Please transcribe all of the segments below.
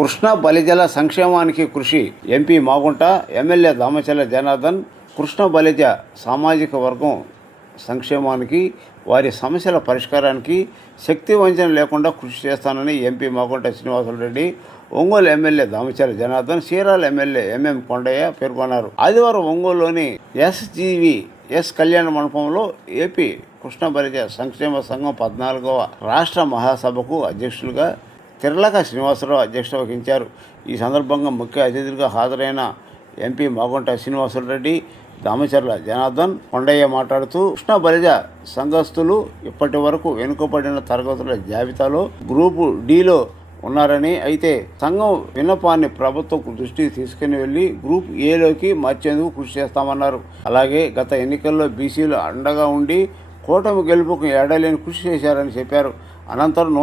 కృష్ణా బలిజల సంక్షేమానికి కృషి MP Magunta, MLA Damacharla Janardhan. Krishna Balija సామాజిక వర్గం సంక్షేమానికి, వారి సమస్యల పరిష్కారానికి శక్తి వంచన లేకుండా కృషి చేస్తానని MP Magunta Srinivasulu Reddy, Ongole MLA Damacharla Janardhan, Chirala MLA MM Kondaiah పేర్కొన్నారు. ఆదివారం ఒంగోలులోని ఎస్ కళ్యాణ మండపంలో ఏపీ కృష్ణా బలిజ సంక్షేమ సంఘం 14వ రాష్ట్ర మహాసభకు అధ్యక్షులుగా తిర్లక శ్రీనివాసరావు అధ్యక్షత వహించారు. ఈ సందర్భంగా ముఖ్య అతిథులుగా హాజరైన ఎంపీ మాగుంట శ్రీనివాసులరెడ్డి, దామచర్ల జనార్దన్, కొండయ్య మాట్లాడుతూ కృష్ణా బలిజ సంఘస్థులు ఇప్పటి వరకు వెనుకబడిన తరగతుల జాబితాలో గ్రూపు డిలో ఉన్నారని, అయితే సంఘం విన్నపాన్ని ప్రభుత్వం దృష్టికి తీసుకుని వెళ్లి గ్రూప్ ఏలోకి మార్చేందుకు కృషి చేస్తామన్నారు. అలాగే గత ఎన్నికల్లో బీసీలు అండగా ఉండి కూటమి గెలుపుకు ఎడలేని కృషి చేశారని చెప్పారు. అనంతరం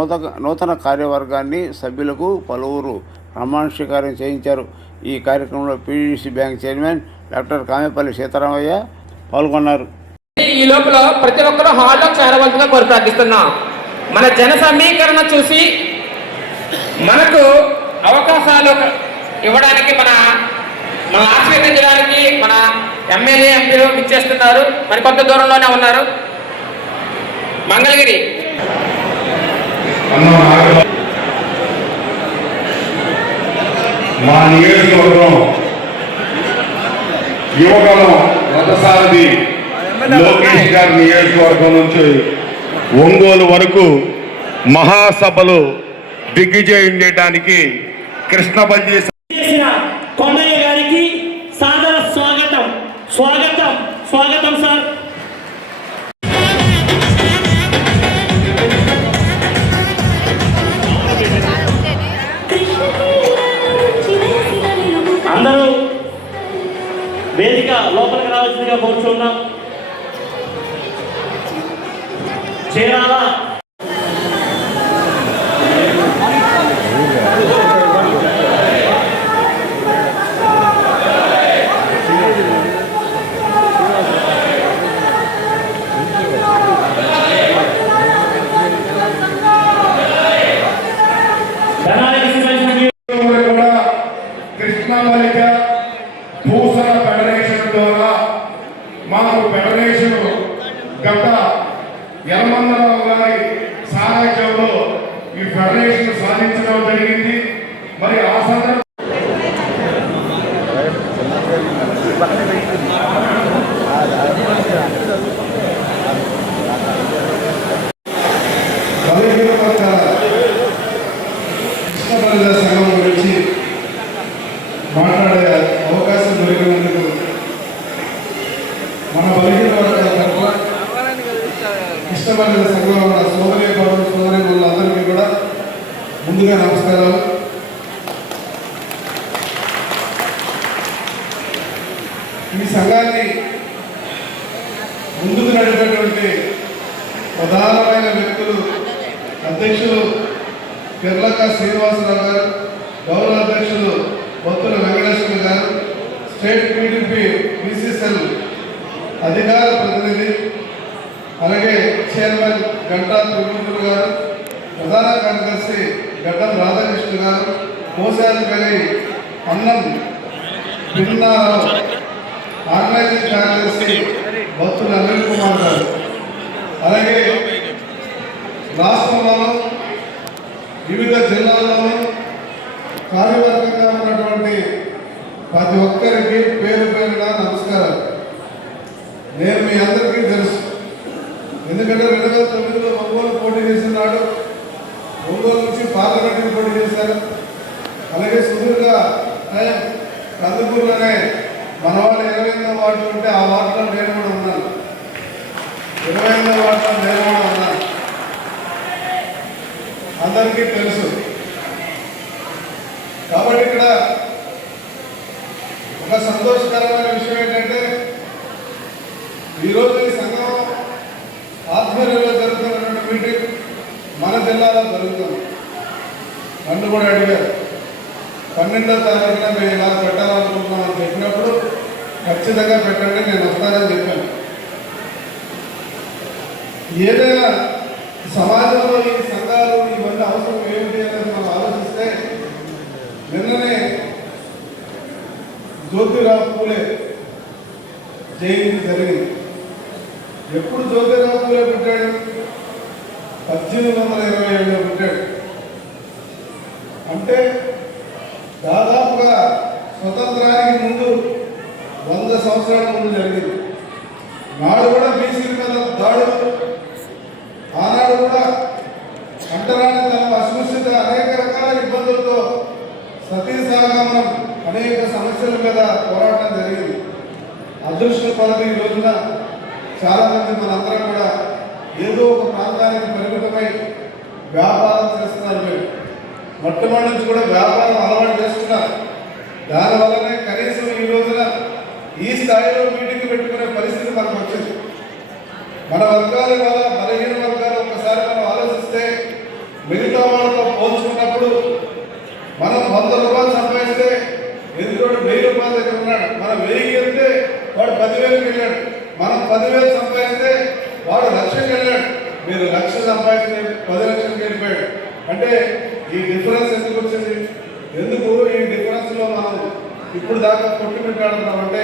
నూతన కార్యవర్గాన్ని సభ్యులకు పలువురు ప్రమాణ స్వీకారం చేయించారు. ఈ కార్యక్రమంలో PDC bank chairman doctor Kamepalli Sitaramayya పాల్గొన్నారు. ఈ లోపల ప్రతి ఒక్కరూ హాల్లో చేరవలసిందిగా కోరి ప్రార్థిస్తున్నాం. మన జన సమీకరణ చూసి మనకు అవకాశాలు ఇవ్వడానికి, మన ఆశీర్వదించడానికి మన ఎమ్మెల్యే ఎంపీలు ఇచ్చేస్తున్నారు. మరి కొంత దూరంలోనే ఉన్నారు. మంగళగిరి మా నియోజకవర్గం యువగలం రథసారథి లోకేష్ గారి నియోజకవర్గం నుంచి ఒంగోలు వరకు మహాసభలు దిగ్విజయం చేయడానికి కృష్ణ బలిజ కొండయ్య గారికి సాదర స్వాగతం. స్వాగతం స్వాగతం సార్. అందరూ వేదిక లోపలికి రావాల్సిందిగా కోరుచున్నాం. చీరాల కృష్ణా బలిజ భూసర ఫెడరేషన్ ద్వారా మాకు ఫెడరేషన్ గత యలమందరావు గారి సారథ్యంలో ఈ ఫెడరేషన్ సాధించడం జరిగింది. మరి ఆ సందర్భంగా కృష్ణ బలిజ సంఘం గురించి మాట్లాడే అవకాశం దొరికినందుకు మన బలిగిన కృష్ణ బలిజ సంఘంలో ఉన్న సోదరీమణులందరికీ కూడా ముందుగా నమస్కారాలు. ఈ సంఘాన్ని ముందుకు నడిపినటువంటి ప్రధానమైన వ్యక్తులు అధ్యక్షులు తిర్లక శ్రీనివాసరావు గారు, గౌరవ అధ్యక్షులు బొత్తుల వెంకటేశ్వర గారు, స్టేట్ టీడీపీ బీసీసీఎల్ అధికార ప్రతినిధి, అలాగే చైర్మన్ గంటా త్రిమూర్తులు గారు, ప్రధాన కార్యదర్శి గడ్డం రాధాకృష్ణ గారు, కోశాధికారి అన్నం పిన్నారావు, ఆర్గనైజింగ్ కార్యదర్శి బొత్తుల అనిల్ కుమార్ గారు, అలాగే రాష్ట్రంలోనూ వివిధ జిల్లాల్లోనూ కార్యవర్గంగా ఉన్నటువంటి ప్రతి ఒక్కరికి పేరు పేరున నమస్కారం. నేను మీ అందరికీ తెలుసు, ఎందుకంటే 2009లో ఒంగోలు పోటీ చేసినాడు. ఒంగోలు నుంచి పార్లమెంట్కి పోటీ చేశారు. అలాగే సుదీర్ఘ కందుకూరులోనే మన వాళ్ళు 28వ వార్డు ఉంటే ఆ వార్డులో నేను కూడా ఉన్నాను. 28వ వార్డులో నేను కూడా ఉన్నాను, అందరికీ తెలుసు. కాబట్టి ఇక్కడ ఒక సంతోషకరమైన విషయం ఏంటంటే, ఈరోజు ఈ సంఘం ఆధ్వర్యంలో జరుగుతున్నటువంటి మీటింగ్ మన జిల్లాలో జరుగుతుంది. నన్ను కూడా అడిగారు, 12వ తారీఖున మేము ఇలా పెట్టాలనుకుంటున్నామని చెప్పినప్పుడు ఖచ్చితంగా పెట్టండి, నేను వస్తానని చెప్పాను. ఏదైనా సమాజంలో ఈ సంఘాలు ఇవన్నీ అవసరం ఏమిటి అనేది మనం ఆలోచిస్తే జ్యోతిరావు పూలే జయంతి జరిగింది. ఎప్పుడు జ్యోతిరావు పూలే పుట్టాడు? 1827లో పుట్టాడు. అంటే దాదాపుగా స్వతంత్రానికి ముందు 100 సంవత్సరాల ముందు జరిగింది. నాడు కూడా బీసీల మీద దాడులు, ఆనాడు కూడా అంటరానితనం, అస్పృశ్యత, అనేక రకాల ఇబ్బందులతో సతీ సహగమనం, అనేక సమస్యల మీద పోరాటం జరిగింది. అదృష్టపరది ఈ రోజున చాలామంది మనందరం కూడా ఏదో ఒక ప్రాంతానికి పరిమితమై వ్యాపారం చేస్తున్నారు. మీరు మొట్టమొదటి నుంచి కూడా వ్యాపారం అలవాటు చేసుకున్నారు. దానివల్లనే కనీసం ఈ రోజున ఈ స్థాయిలో మీటింగ్ పెట్టుకునే పరిస్థితి మనకు వచ్చింది. మన వర్గాల వల్ల బలహీన వర్గాలు ఒక్కసారి మనం ఆలోచిస్తే మిగతా వాళ్ళతో పోల్చుకున్నప్పుడు మనం 100 రూపాయలు సంపాదిస్తే ఎదురోడు 1000 రూపాయల దగ్గర ఉన్నాడు. మనం 1000 వెళ్తే వాడు 10,000కి వెళ్ళాడు. మనం 10,000 సంపాదిస్తే వాడు 1,00,000కి వెళ్ళాడు. మీరు 1,00,000 సంపాదిస్తే 10 లక్షలకి వెళ్ళిపోయాడు. అంటే ఈ డిఫరెన్స్ ఎందుకు వచ్చింది? ఎందుకు ఈ డిఫరెన్స్లో మనం ఇప్పుడు దాకా కొట్టుమిట్టాడుతున్నాం అంటే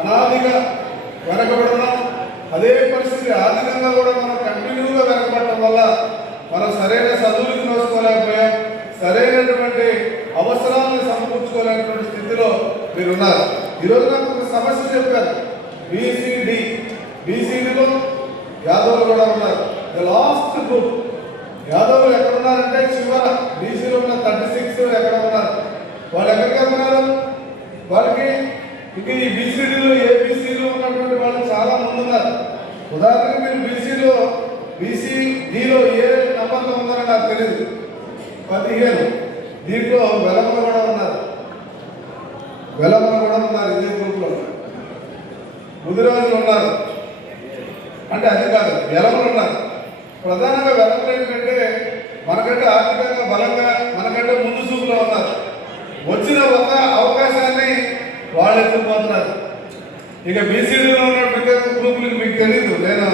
అనాదిగా వెనకబడున్నాం. అదే పరిస్థితి ఆర్థికంగా కూడా మనం కంటిన్యూగా వెనకబడటం వల్ల మనం సరైన చదువులకు నోచుకోలేకపోయాం, సరైనటువంటి అవసరాలను సమకూర్చుకోలేనటువంటి స్థితిలో మీరు ఉన్నారు. ఈరోజు నాకు ఒక సమస్య చెప్పారు. బీసీడీలో యాదవులు కూడా ఉన్నారు. ద లాస్ట్ గ్రూప్ యాదవులు ఎక్కడ ఉన్నారంటే చివర బీసీలో ఉన్న 36 ఎక్కడ ఉన్నారు? వాళ్ళు ఎక్కడికి ఉన్నారు? వాళ్ళకి ఇంక ఈ బీసీడీలో ఏబీసీలో ఉన్నటువంటి వాళ్ళు చాలా మంది ఉన్నారు. ఉదాహరణకు మీరు బీసీడీలో ఏ నంబర్లో ఉన్నారో నాకు తెలియదు. 15. దీంట్లో వెలమలు కూడా ఉన్నారు. ఇదే గ్రూప్లో ముదిరాజులు ఉన్నారు. అంటే అది కాదు, వెలమలు ఉన్నారు. ప్రధానంగా వెలమలు ఏంటంటే మనకంటే ఆర్థికంగా బలంగా, మనకంటే ముందు చూపులో ఉన్నారు. వచ్చిన ఒక అవకాశాన్ని వాళ్ళు ఎత్తుకుపోతున్నారు. ఇక బీసీడీలో ఉన్న గ్రూపులకి మీకు తెలియదు, నేను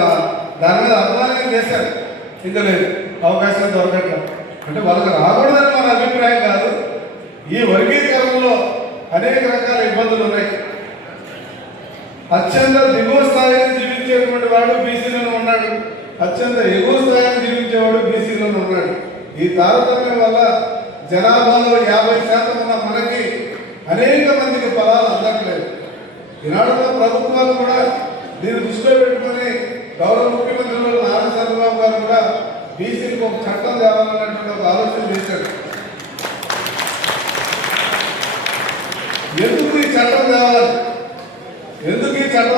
దాని మీద అభిమానం చేశాను. ఇంకా లేదు, అవకాశం దొరకట్లేదు. అంటే వాళ్ళకి రాకూడదని మన అభిప్రాయం కాదు. ఈ వర్గీకరణలో అనేక రకాల ఇబ్బందులు ఉన్నాయి. అత్యంత దిగువ స్థాయిని జీవించేటువంటి వాడు బీసీలోనే ఉన్నాడు, అత్యంత ఎగువ స్థాయిని జీవించేవాడు బీసీలోనే ఉన్నాడు. ఈ తారతమ్యం వల్ల జనాభాలో 50% ఉన్న మనకి అనేక మందికి ఫలాలు అందట్లేదు. ఈనాడులో ప్రభుత్వాలు కూడా దీన్ని దృష్టిలో పెట్టుకొని గౌరవ ముఖ్యమంత్రి నారా చంద్రబాబు గారు కూడా బీసీలకు ఒక చట్టం తేవాలన్నటువంటి ఒక ఆలోచన చేశాడు. ఎందుకు ఈ చట్టం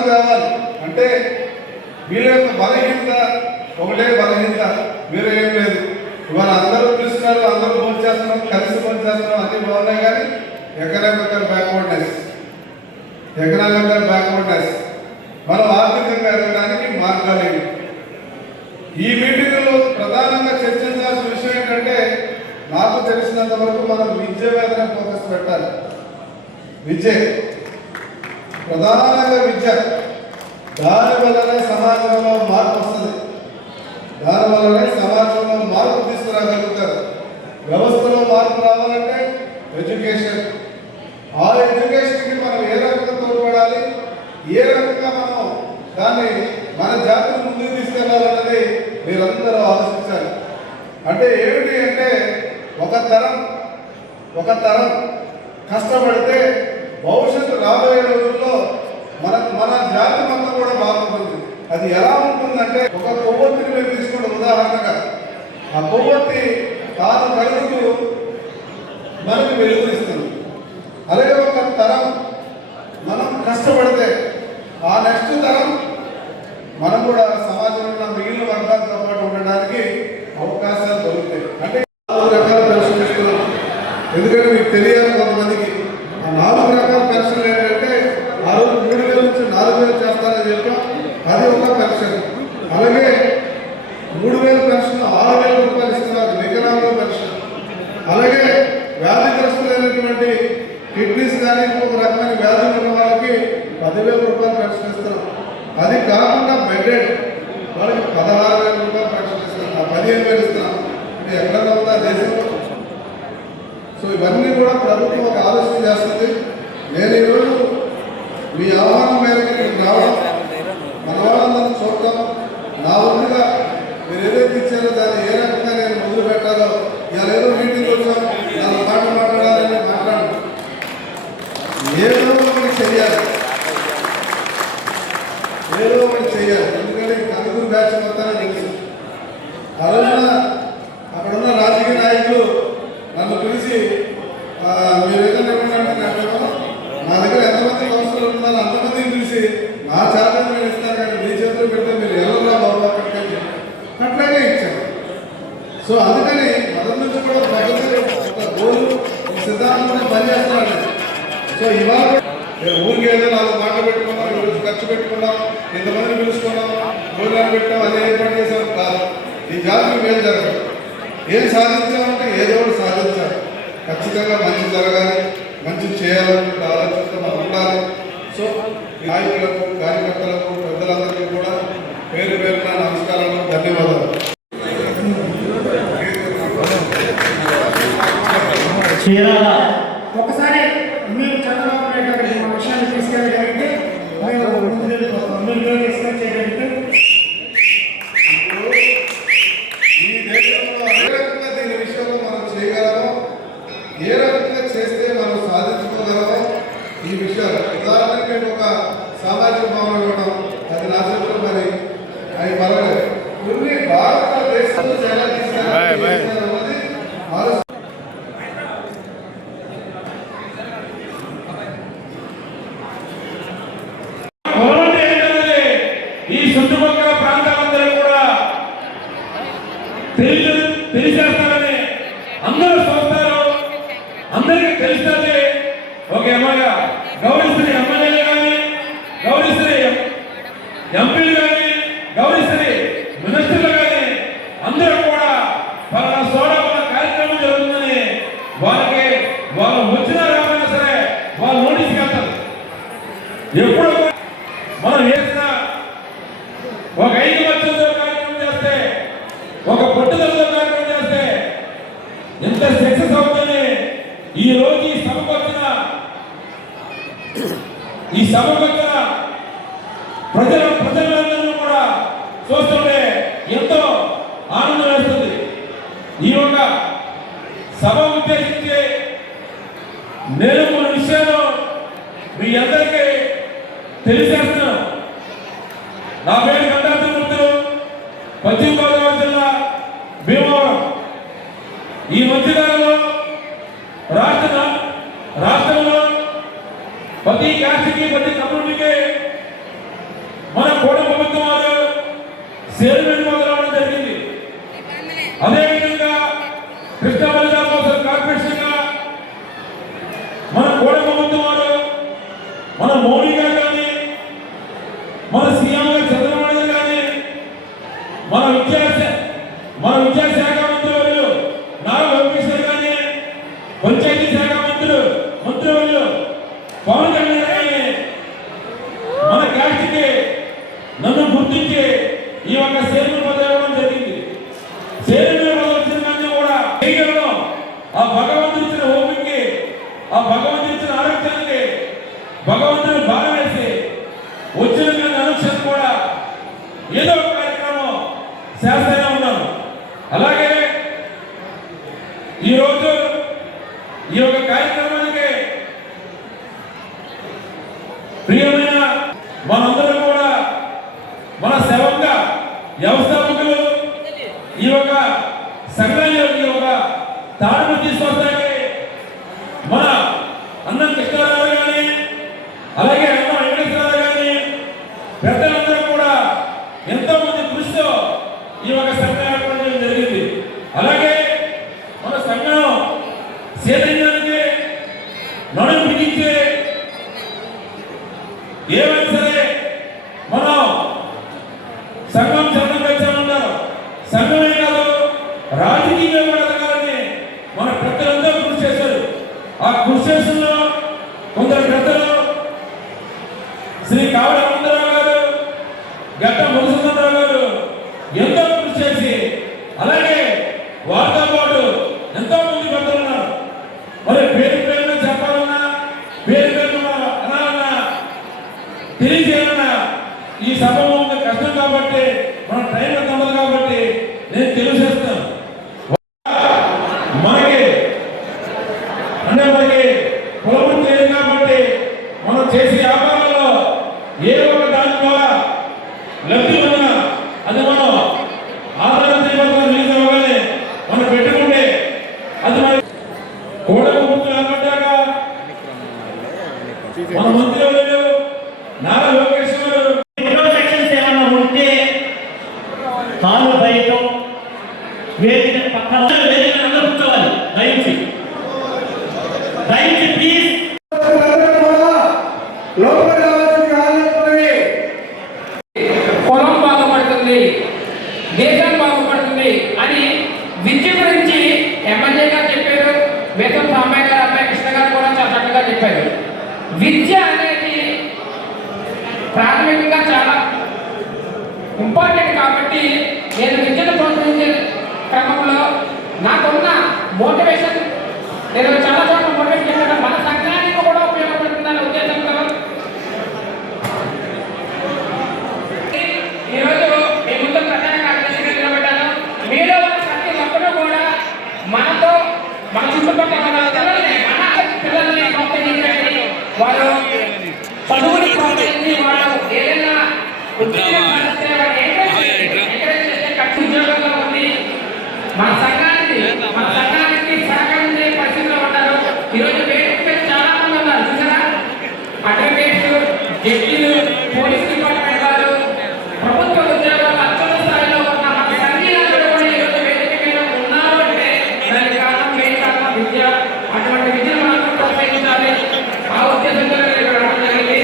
తేవాలి అంటే వీళ్ళ యొక్క బలహీనత ఒకటే బలహీనత, వేరే ఏం లేదు. ఇవాళ అందరూ పిలుస్తున్నారు, అందరూ భోజనం చేస్తున్నాం, కలిసి భోజనం చేస్తున్నాం, అన్నీ బాగున్నాయి. కానీ ఎకనామికల్ బ్యాక్వర్డ్నెస్ మనం ఆర్థికంగా ఎదగడానికి మార్గాలు. ఈ మీటింగ్లో ప్రధానంగా చర్చించాల్సిన విషయం ఏంటంటే నాకు తెలిసినంత వరకు మనం విద్య మీద ఫోకస్ పెట్టాలి. ప్రధానంగా విద్య. దానివల్లనే సమాజంలో మార్పు వస్తుంది, దానివల్లనే సమాజంలో మార్పు తీసుకురాగలుగుతారు. వ్యవస్థలో మార్పు రావాలంటే ఎడ్యుకేషన్. ఆ ఎడ్యుకేషన్కి మనం ఏ రకంగా తోడ్పడాలి, ఏ రకంగా మనం దాన్ని మన జాతిని ముందుకు తీసుకెళ్లాలన్నది మీరందరూ ఆలోచించాలి. అంటే ఏమిటి అంటే ఒక తరం కష్టపడితే భవిష్యత్తు రాబోయే రోజుల్లో మన జాతి మొత్తం కూడా బాగుంటుంది. అది ఎలా ఉంటుందంటే ఒక కొవ్వొత్తిని మీరు తీసుకుంటే ఉదాహరణగా ఆ కొవ్వొత్తి తాను కలుగుతూ మనకు వెలుగునిస్తుంది. అలాగే ఒక తరం మనం కష్టపడితే ఆ నెక్స్ట్ తరం మనం కూడా సమాజంలో ఉన్న మిగిలిన వర్గాలతో పాటు ఉండడానికి అవకాశాలు దొరుకుతాయి. అంటే 4 రకాల పెన్షన్ ఇస్తున్నాం. ఎందుకంటే మీకు తెలియాలి, కొంతమందికి ఆ 4 రకాల పెన్షన్లు ఏంటంటే ఆ రోజు 3,000 నుంచి 4,000 చేస్తారని చెప్పాం, అది ఒక పెన్షన్. అలాగే 3,000 పెన్షన్ 6,000 రూపాయలు ఇస్తున్నారు, వికలాంగుల పెన్షన్. అలాగే వ్యాధిగ్రస్తులైనటువంటి కిడ్నీస్ కానీ ఇంకొక రకమైన వ్యాధులు ఉన్న వాళ్ళకి 10,000 రూపాయలు పెన్షన్ ఇస్తున్నాం. అది కాకుండా బెడ్డెడ్ వాళ్ళకి 16,000 రూపాయలు పెన్షన్ ఇస్తున్నాం, 15,000 ఇస్తున్నాం. అంటే ఎక్కడ ఉందా దేశంలో? సో ఇవన్నీ కూడా ప్రభుత్వం ఒక ఆలోచన చేస్తుంది. నేను ఈరోజు మీ ఆహ్వానం మేరకు ఇక్కడికి రావడం, మన వాళ్ళందరూ చూడటం, నా వంతుగా మీరు ఏదైతే ఇచ్చారో దాన్ని ఏ రకంగా నేను మొదలు పెట్టాలో, ఇవాళ ఏదో మీటింగ్ వచ్చాం, నాలుగు మాటలు మాట్లాడాలని మాట్లాడు, ఏదో ఒకటి చెయ్యాలి, ఏదో ఒకటి చెయ్యాలి. ఎందుకంటే ఈ కనుగూరు బ్యాచ్ మొత్తాన్ని తెలుసు. ఆ రోజున అక్కడున్న రాజకీయ నాయకులు నన్ను పిలిచి మీరు ఏదైనా ఇవ్వమంటున్నారేమో, నా దగ్గర ఎంతమంది కౌన్సిలర్ ఉన్నారో అంతమందిని పిలిచి నా చేతను నేను ఇస్తాను, కానీ మీ చేతులు పెడితే మీరు ఎవరురా బాబు అక్కడికి అట్లాగే ఇచ్చాను. సో అందుకని మొదటి నుంచి కూడా పద్ధతి ఒక గోలు సిద్ధాంతం పనిచేస్తున్నాడు. సో ఇవాళ ఊరికి ఏదో 4 మాటలు పెట్టుకున్నాం, ఈరోజు ఖర్చు పెట్టుకున్నాం, ఇంతమందిని పిలుచుకున్నాం, ప్రోగ్రాం పెట్టాం, అదే ఏర్పాటు చేసాం కాదు. ఈ జాతికి మేలు జరగదు. ఏం సాధించామంటే ఏదో ఒకటి సాధించాలి. ఖచ్చితంగా మంచి జరగాలి, మంచి చేయాలని ఆలోచనతో మనం ఉండాలి. సో నాయకులకు, కార్యకర్తలకు, పెద్దలందరికీ కూడా పేరు పేరున నమస్కారాలు, ధన్యవాదాలు. చీరాల ఒకసారి మీరు చంద్రబాబు నాయుడు గారికి మా విషయాన్ని తీసుకెళ్ళగలిగితే మేము ముందుకు తీసుకొచ్చేయగలిగితే ఈ దేశంలో ఏ రకంగా దీని విషయంలో మనం చేయగలమో, ఏ రకంగా చేస్తే మనం సాధించుకోగలమో ఈ విషయాలు. ఉదాహరణకి మేము ఒక సామాజిక భావన ఇవ్వడం, అది నా చేతిలో మరి అవి పర్వాలేదు. కొన్ని భారతదేశంలో ఎలా తీసుకెళ్ళాలి ఆలోచన. ఈ చుట్టుపక్కల ప్రాంతాలందరూ కూడా తెలిసేస్తారని అందరూ చూస్తారు, అందరికీ తెలుస్తుంది. ఒక ఎమ్మెల్యే గౌరవిస్తున్న ఎమ్మెల్యేలు కానీ, గౌరవిస్తున్న ఎంపీలు కానీ, గౌరవిస్తున్న మినిస్టర్లు కానీ అందరూ కూడా వాళ్ళ సోడల కార్యక్రమం జరుగుతుందని వాళ్ళకి వాళ్ళు వచ్చినా రామైనా సరే వాళ్ళు నోటీస్కి వెళ్తారు. ఎప్పుడు మనం వేసిన ఒక 5 లక్షలతో కార్యక్రమం చేస్తే, ఒక పట్టుదలతో కార్యక్రమం చేస్తే ఎంత సక్సెస్ అవుతుంది. ఈ రోజు ఈ సభకు వచ్చిన ప్రజలందరూ కూడా చూస్తుంటే ఎంతో ఆనందం వేస్తుంది. ఈ యొక్క సభ ఉద్దేశించి నేను కొన్ని విషయాలు మీ అందరికీ తెలియజేస్తున్నాను. నా పేరు గంటాతిమూర్తులు, పశ్చిమ గోదావరి జిల్లా భీమవరం. ఈ మధ్యకాలంలో రాష్ట్రంలో ప్రతి కాస్ట్కి, ప్రతి కమ్యూనిటీకి మన కోట ప్రభుత్వం వారు సేల్మెంట్ మొదలవడం జరిగింది. అదేవిధంగా కృష్ణా బలిజా కార్పొరేషన్ గా మన కోట ప్రభుత్వం వారు, మన మోడీ గారు కానీ, మన సీఎం గారు చంద్రబాబు నాయుడు కానీ, మన విద్యాశాఖ మంత్రివర్యులు నారా లోకేష్ కానీ, పంచాయతీ శాఖ మంత్రివర్యులు పవన్ కళ్యాణ్ కానీ మన క్యాస్ట్కి నన్ను గుర్తించి ఈ యొక్క సేవలు పొందడం జరిగింది. సేవలు పొందాల్సిన కూడా చేయడంలో ఆ భగవంతుడు ఇచ్చిన ఓపికకి, ఆ భగవంతుడు ఇచ్చిన ఆరోగ్యానికి భగవంతుడు బాగా వేసి వచ్చిన అనుక్షణం కూడా ఏదో ఒక కార్యక్రమం చేస్తూనే ఉన్నాను. అలాగే ఈరోజు ఈ యొక్క కార్యక్రమానికి ప్రియమైన మనందరూ కూడా మన సేవంగా వ్యవస్థాపకులు ఈ యొక్క సంఘంలో ఈ యొక్క తాడును తీసుకొస్తానికి మన అన్నం కృష్ణారావు కానీ, అలాగే అన్న వెంకటేశ్వరరావు కానీ పెద్దలందరూ కూడా ఎంతో మంది కృషితో ఈ యొక్క సంఘం ఏర్పాటు చేయడం జరిగింది. అలాగే మన సంఘం చైతన్యానికి నడుం బిగించి ఏమైనా సరే మనం సంఘం చరణం పెంచామన్నారు. సంఘమే కాదు, రాజకీయంగా కూడా ఎదగాలని మన పెద్దలందరూ కృషి చేశారు. ఆ కృషి చేస్తున్న కొందరు పెద్దలు శ్రీ కావడ ఆనందరావు గారు, గట్ట మధుసూదనరావు గారు ఎంతో కృషి చేసి, అలాగే వారితో పాటు ఎంతో మంది పెద్దలు ఉన్నారు. మరి పేరు పేరున చెప్పాలన్నా, పేరు పేరున మనకి పొలం లేదు కాబట్టి మనం చేసే వ్యాపారాల్లో ఏ ఒక దాని ద్వారా లబ్ధి ఉన్నా అది మనం ఆదాయం రిలీజ్ అవ్వగానే మనం పెట్టుకుంటే అది మన కోడలు ముఖ్యం అనబడ్డాక మన మంత్రి నారా లోకేష్ గారు సెక్షన్స్ ఏమైనా ఉంటే కాలు బయట వేదిక పక్కన వేదిక అందరూ కూర్చోవాలి దయచి ప్లీజ్. పొలం బాగుపడుతుంది, దేశం బాగుపడుతుంది అని విద్య గురించి ఎమ్మెల్యే గారు చెప్పారు. వేతం సామయ్య గారు, అబ్బాయి కృష్ణ గారు కూడా చాలా చక్కగా చెప్పారు. విద్య అనేది ప్రాథమికంగా చాలా ఇంపార్టెంట్ కాబట్టి నేను విద్యను ప్రోత్సహించే క్రమంలో నాకున్న మోటివేషన్, నేను చాలా చోట్ల మోటివేషన్ చేశాను. మన సంఘానికి కూడా ఉపయోగపడుతుందనే ఉద్దేశంతో ఈరోజు మీ ముందు ప్రధాన కార్యదర్శిగా నిలబడ్డాను. మీలో ఉన్న ప్రతి ఒక్కరూ కూడా మనతో మన చుట్టుపక్కల పిల్లల్ని ప్రోత్సహించండి. వారు చదువుని ప్రోత్సహించి వారు ఏదైనా ఉద్యోగం చేస్తే వారు ఎంకరేజ్ చేస్తే ఖర్చు ఉద్యోగంలో ఉంది. మన సంఘానికి సహకరించే పరిస్థితిలో ఉంటారు. ఈరోజు వేదిక చాలా మంది ఉన్నారు చూసారా, అడ్వకేట్స్, జడ్జీలు, పోలీస్ డిపార్ట్మెంట్ వారు, ప్రభుత్వ ఉద్యోగాలు అత్యున్నత స్థాయిలో ఉన్న మన సంఘీయులందరూ కూడా ఈరోజు వేదిక మీద ఉన్నారు అంటే దానికి కారణం మెయిన్ కారణం విద్య. అటువంటి విద్యను మనం ప్రోత్సహించాలి. ఆ ఉద్దేశంతో నేను రావడం జరిగింది.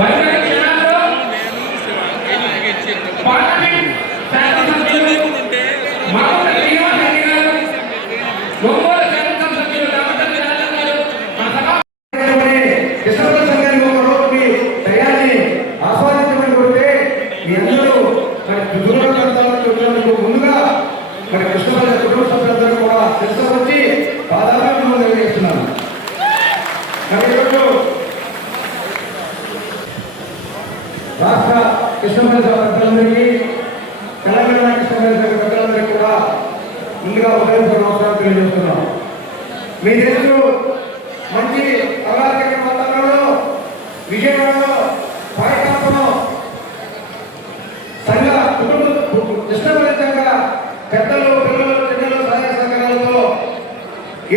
భద్రాద్రి జిల్లాలో పార్లమెంట్ శాసనసభ్యులు మామూలు శ్రీనివాస్ రెడ్డి గారు, ఒంగోలు శాసనసభ్యులు రామచంద్ర గారు, మా సభ కృష్ణపల్లి సంఘానికి ఒక రోజుకి దయాన్ని ఆస్వాదించమని కోరితే మీ అందరూ మరి దూర ప్రాంతాలకు ముందుగా మరి కృష్ణపల్లి కుటుంబ సభ్యులందరూ కూడా తీసుకొచ్చి పాదాలను నిర్వహిస్తున్నాను. మరి ఈరోజు రాష్ట్ర కృష్ణపల్లి సభ పెద్దలందరికీ, తెలంగాణ కృష్ణపల్లి సభ పెద్దలందరికీ కూడా ముందుగా ఉదయం నమస్కారం తెలియజేస్తున్నాం. మీ దేశంలో మంచి ఆహ్లాదకర వాతావరణంలో విజయవాడలో పాయకాపురం సంఘ కృష్ణపల్లి సంఘ పెద్దలు, పిల్లలు, చిన్నలు, సహాయ సంఘాలతో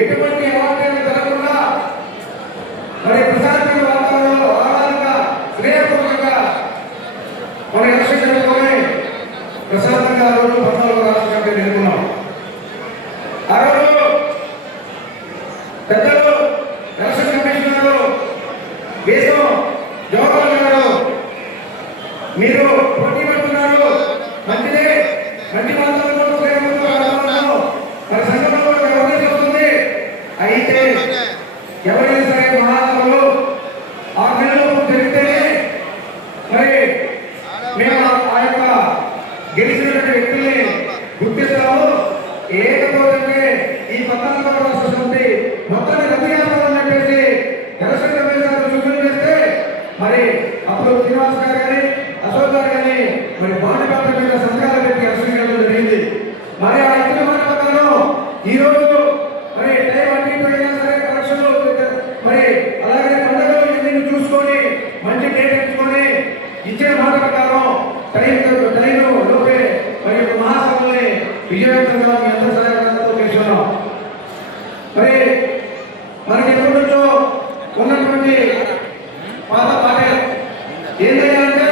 ఎటువంటి అవాంఛనీయం జరగకుండా మరి ప్రశాంతమైన వాతావరణంలో ఆహ్లాదంగా స్నేహపూర్వకంగా మన ఎలక్షన్ జరుగుకొని ప్రశాంతంగా ఆ రోజు 14 రాష్ట్ర కమిటీ ఎన్నుకున్నాం. ఆ రోజు పెద్దలు ఎలక్షన్ కమిషన్ గారు, దేశం జవహర్లాల్ గారు, మీరు పోటీ పడుతున్నారు, మంచిదే, మంచి వాతావరణంలో మరి సంఘంలో ఎవరైనా వస్తుంది. అయితే ఎవరైనా సరే మహాత్ములు 6 నెలలు జరిగితేనే మరి మేము ఆ యొక్క గెలిచినటువంటి వ్యక్తుల్ని గుర్తిస్తాము. ఏకపోతే ఈ 14వ రాష్ట్ర సమితి మొత్తాన్ని రద్దు చేస్తామని చెప్పేసి ఎలక్షన్ కమిషన్ సూచన చేస్తే మరి అప్పుడు శ్రీనివాస్ గారు కానీ అశోక్ గారు కానీ మరి బాండ్ పేపర్ మీద సంతకాలు పెట్టి ఎలక్షన్ చేయడం జరిగింది. మరి ఆ ఇచ్చిన మాట ప్రకారం ఈ రోజు మరి టైం అన్నింటికైనా సరే కలెక్షన్లు మరి అలాగే పండుగలు ఇవన్నీ చూసుకొని మంచి డేట్ ఎంచుకొని ఇచ్చిన మాట ప్రకారం టైం లోపే మరి మహాసభల్ని విజయవంతంగా మీ అందరూ సహాయకాలతో చేస్తున్నాం. మరి మనకి ఎప్పటి నుంచో ఉన్నటువంటి పాత పాటే ఏంటంటే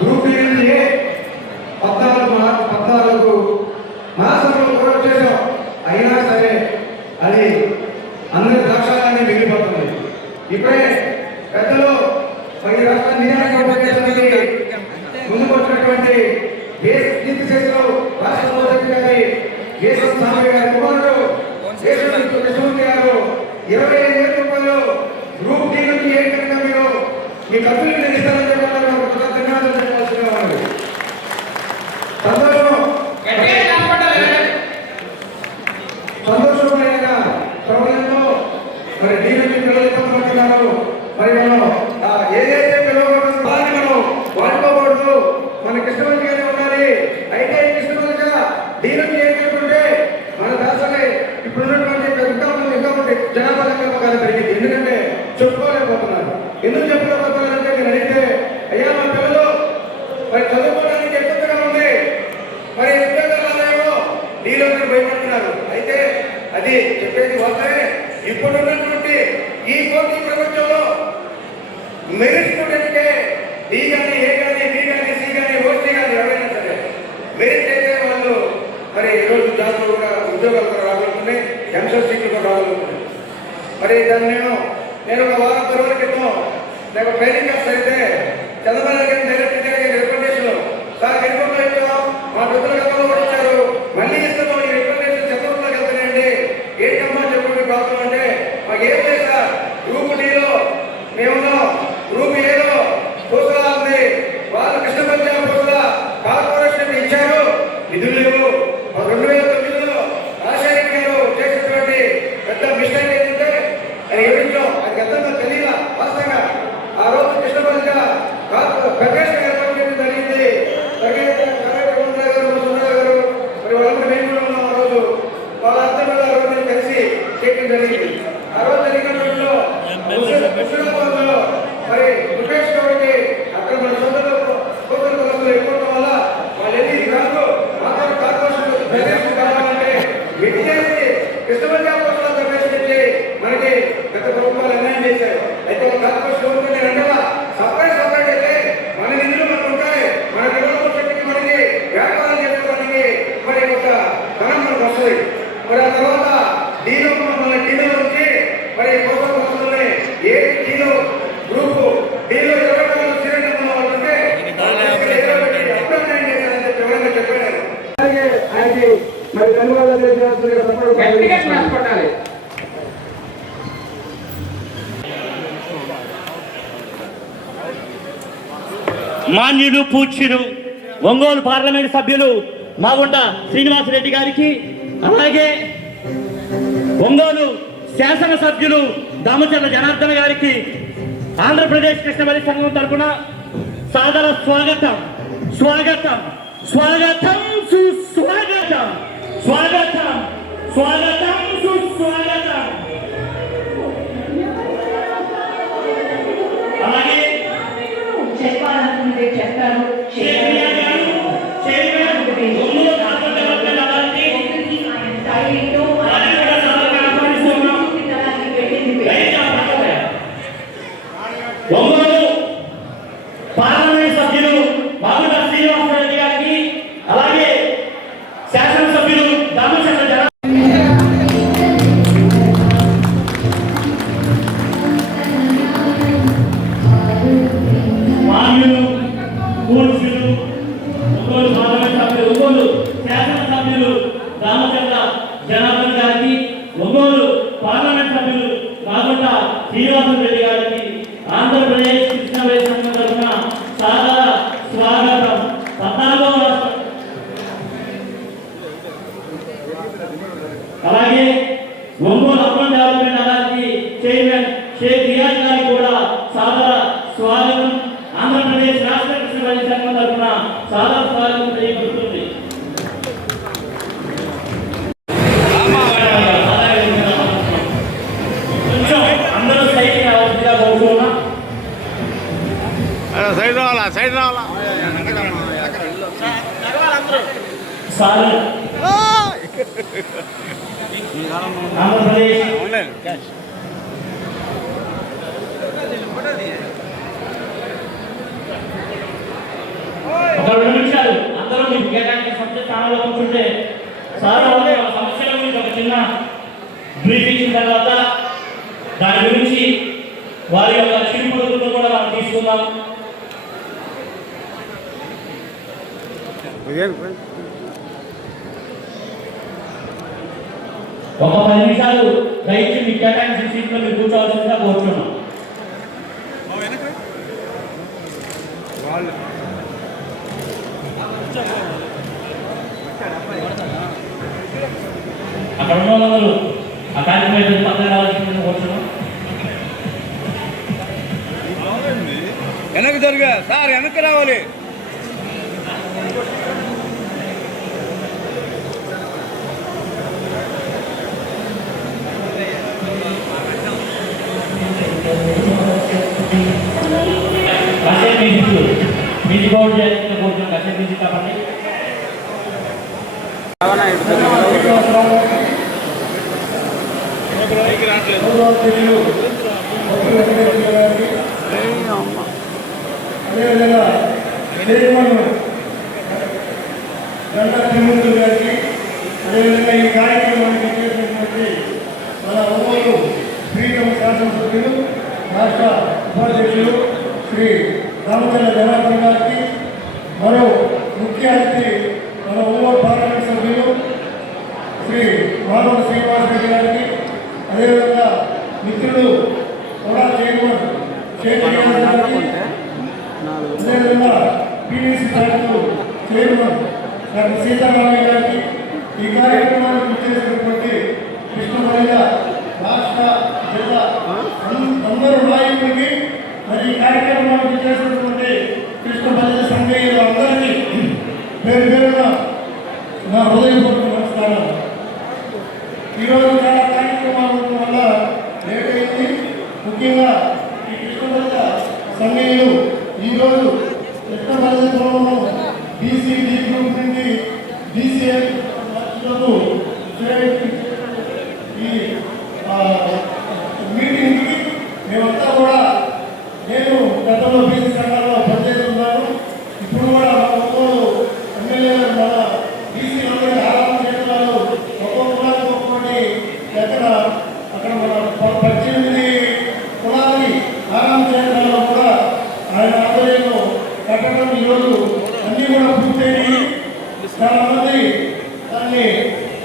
గ్రూప్ ఏ 14 మహాసభలు కూడా చేసాం. అయినా సరే అది అందరి ద్రాక్షాలన్నీ మిగిలిపోతుంది. ఇప్పుడే పెద్దలు మరి రాష్ట్ర నిజానికి ముందుకు వచ్చినటువంటి దేశ కీర్తి చేసిన రాష్ట్ర మోదీ గారి దేశం సామయ్య గారి కుమారుడు కృష్ణమూర్తి గారు 25,000 రూపాయలు గ్రూప్ డి నుంచి ఏ కనుక మీరు మీ ఖర్చులు నిర్ణయిస్తారని చెప్పాలని ధన్యవాదాలు చెప్పాల్సిన వారు. సంతోషమైన సమయంలో మరి డి నుంచి పిల్లలు ఇబ్బంది మరి మనం ఏదైతే పిల్లలు వాడుకోకూడదు. మన కృష్ణమూర్తి గారే ఉండాలి. అయితే కృష్ణమూర్తిగా డి నుంచి ఏం చేసుకుంటే అసలే ఇప్పుడున్నటువంటి ఇంకా ఉంటే జనాభా లెక్కలు పెరిగింది. ఎందుకంటే చెప్పుకోలేకపోతున్నారు. ఎందుకు చెప్పుకోలేకపోతున్నారంటే నేను అడిగితే అయ్యా మా పిల్లలు మరి చదువుకోవడానికి ఎక్కువగా ఉంది, మరి ఉద్యోగాలు నీలో భయపడుతున్నారు. అయితే అది చెప్పేది వాస్తవే. ఇప్పుడున్నటువంటి ఈ పోటీ ప్రపంచంలో మెరిట్ స్టూడెంట్కే డి కానీ ఏ కానీ బి కానీ సి కానీ ఓసీ కానీ ఎవరైనా సరే మెరిట్ అయితే వాళ్ళు మరి ఈరోజు జాబ్లు కూడా ఉద్యోగాలు కూడా రాగలుగుతున్నాయి, ఎంసెట్ సీట్లు కూడా రాగలుగుతున్నాయి. మరి దాన్ని నేను ఒక వారం రోజుల క్రితం నాకు ట్రైనింగ్ క్లాస్ అయితే Chandrababu Naidu direct recommendation sir గెలుపులో ఇచ్చాం, మా పెద్దల గతంలో కూడా ఇచ్చారు, మళ్ళీ ఇస్తున్నాం, ఈ రికమెండేషన్ చంద్రబాబులోకి వెళ్తానండి. ఏంటమ్మా చెప్పండి ప్రాబ్లం అంటే మాకు ఏం లేదు సార్, గ్రూప్ డీలో మేమున్నాం, గ్రూప్ ఏలో పూసలా ఉంది, వాళ్ళు కృష్ణ పంచాయతీ పూసలా కార్పొరేషన్ ఇచ్చారు, నిధులు లేవు. 2009లో రాజశేఖర్ గారు చేసినటువంటి పెద్ద మిస్టేక్ ఏంటంటే అది ఎవరించాం, అది గతంలో తెలియదా వాస్తవంగా. ఆ రోజు కృష్ణ పంచాయతీ ప్రకాశ్ గారు జరిగింది, మరి వాళ్ళందరూ మేము కూడా ఉన్నాం. ఆ రోజు వాళ్ళ అర్థం ఆ రోజు కలిసి చేయడం జరిగింది. ఆ రోజు జరిగినట్లో హుస్నాబాద్లో మరి ముఖేష్ గౌడ్కి అక్కడ మన సోదరులు ఎక్కువ వల్ల వాళ్ళు ఎన్ని కాదు మాత్రం కార్పొరేషన్ కావాలంటే విధి చేసి కృష్ణపంచాయతీ ప్రవేశించి మనకి గత ప్రభుత్వాలు అన్యాయం చేశారు. అయితే ఒక కార్పొరేషన్ రెండవ సపరేట్ అయితే మన నిధులు మనకు ఉంటాయి, మన డెవలప్మెంట్ శక్తికి మనకి వ్యాపారం చేసుకోవడానికి మరి ఒక ధనం మనకు వస్తుంది. మరి ఆ తర్వాత డీలో మన డీలో నుంచి మరి కోసం వస్తుంది ఏ డీలో గ్రూపు డీలో 20 సిలిండర్ వాళ్ళంటే అప్లై చేశారని ఎవరైనా చెప్పారు. ఆయనకి మరి ధన్యవాదాలు పట్టాలి. మాన్యులు పూజ్యులు ఒంగోలు పార్లమెంట్ సభ్యులు మాగుంట శ్రీనివాసరెడ్డి గారికి, అలాగే ఒంగోలు శాసన సభ్యులు దామచర్ల జనార్దన్ గారికి ఆంధ్రప్రదేశ్ కృష్ణబలి సంఘం తరఫున సాదర స్వాగతం స్వాగతం స్వాగతం సుస్వాగతం స్వాగతం స్వాగతం సుస్వాగతం. అలాగే చెప్పాలనుకుంటే చెప్తాను. ఒంగోలు పార్లమెంట్ సభ్యులు మాగుంట శ్రీనివాసరెడ్డి గారికి, అలాగే శాసనసభ్యులు దామచర్ల మాన్యులు పూజ్యులు ఒంగోలు పార్లమెంట్ సభ్యులు ఒంగోలు శాసనసభ్యులు దామచర్ల జనార్దన్ గారికి, ఒంగోలు పార్లమెంట్ సభ్యులు మాగుంట శ్రీనివాసరెడ్డి గారికి ఆంధ్రప్రదేశ్ కృష్ణబలి సంఘం తరఫున సాదర స్వాగతం. 14వ రాష్ట్రం. అలాగే Ongole urban development authority chairman Sheikh Riyaz గారికి కూడా సాదర స్వాగతం. ఆంధ్రప్రదేశ్ రాష్ట్ర కృష్ణబలి సంఘం తరఫున సాదర స్వాగతం తెలియజేస్తుంది. కొంచెం అందరూ సైడ్ కావాల్సిందిగా కోరుతున్నాం. సైడ్ రావాలా సార్ ఆంధ్రప్రదేశ్ ఒక 2 నిమిషాలు అందరూ మీకు కేటాయించిన సబ్జెక్ట్ స్థానంలో కూర్చుంటే సార్ వాళ్ళ సమస్యల గురించి ఒక చిన్న బ్రీఫ్ ఇచ్చిన తర్వాత దాని గురించి వారి యొక్క చిరుపడుతులు కూడా మనం తీసుకుందాం. ఒక 10 నిమిషాలు దయచేసి మీ కేటాయించిన సీట్లో మీరు కూర్చోవాల్సిందిగా కోరుతున్నాం. అక్కడ ఉన్న వాళ్ళు ఆ కార్యక్రమం పక్కన రావాల్సిందిగా కోరుతున్నాం. వెనక్కి జరుగా సార్, వెనక్కి రావాలి. శ్రీనివాసరావు గౌరవాధ్యక్షులు భక్తుల వెంకటేశ్వర గారికి, అదేవిధంగా చైర్మన్ గంటా త్రిమూర్తులు గారికి, అదేవిధంగా ఈ కార్యక్రమానికి చేసినటువంటి మన ఒంగోలు శ్రీరామ శాసనసభ్యులు రాష్ట్ర ఉపాధ్యక్షులు శ్రీ రామచంద్ర జనార్దన్ గారికి, మరో ముఖ్య అతిథి మన ఒంగోలు పార్లమెంట్ సభ్యులు శ్రీ మాధవ శ్రీనివాస్ రెడ్డి గారికి, అదేవిధంగా మిత్రులు కూడా చైర్మన్ చైర్మన్ గారికి, అదేవిధంగా PDC bank chairman doctor Sitaramayya గారికి, ఈ కార్యక్రమానికి ఇచ్చేసినటువంటి కృష్ణమయ్య రాష్ట్ర జిల్లా అందరూ నాయకుడికి, మరి ఈ కార్యక్రమానికి ఇచ్చేసినటువంటి కృష్ణమయ్య సంఘీయులు అందరికీ పేరు పేరున నా హృదయపూర్వక నమస్కారం. ఈరోజు చాలా కార్యక్రమాలు ఉండడం వల్ల లేట్ అయింది. ముఖ్యంగా ఈ కృష్ణమయ్య సంఘీయులు ఈరోజు కృష్ణమల్లేశ్వరంలో బీసీ డి గ్రూప్ నుండి బీసీఏ ఈ మీటింగ్కి మేమంతా కూడా, నేను గతంలో బీసీ సంఘాల్లో పనిచేస్తున్నాను. ఇప్పుడు కూడా మన ఒక్కొక్కరు ఎమ్మెల్యేలు మన బీసీ అందరికీ ఆరాధన చేస్తున్నారు. ఒక్కొక్క కులానికి ఒక్కొక్కటి ఎక్కడ అక్కడ మన 18 కులాలని ఆరాధన చేస్తున్నారు కూడా ఆయన ఆధ్వర్యంలో కట్టడం ఈరోజు అన్నీ కూడా పూర్తయినాయి. చాలా మంది దాన్ని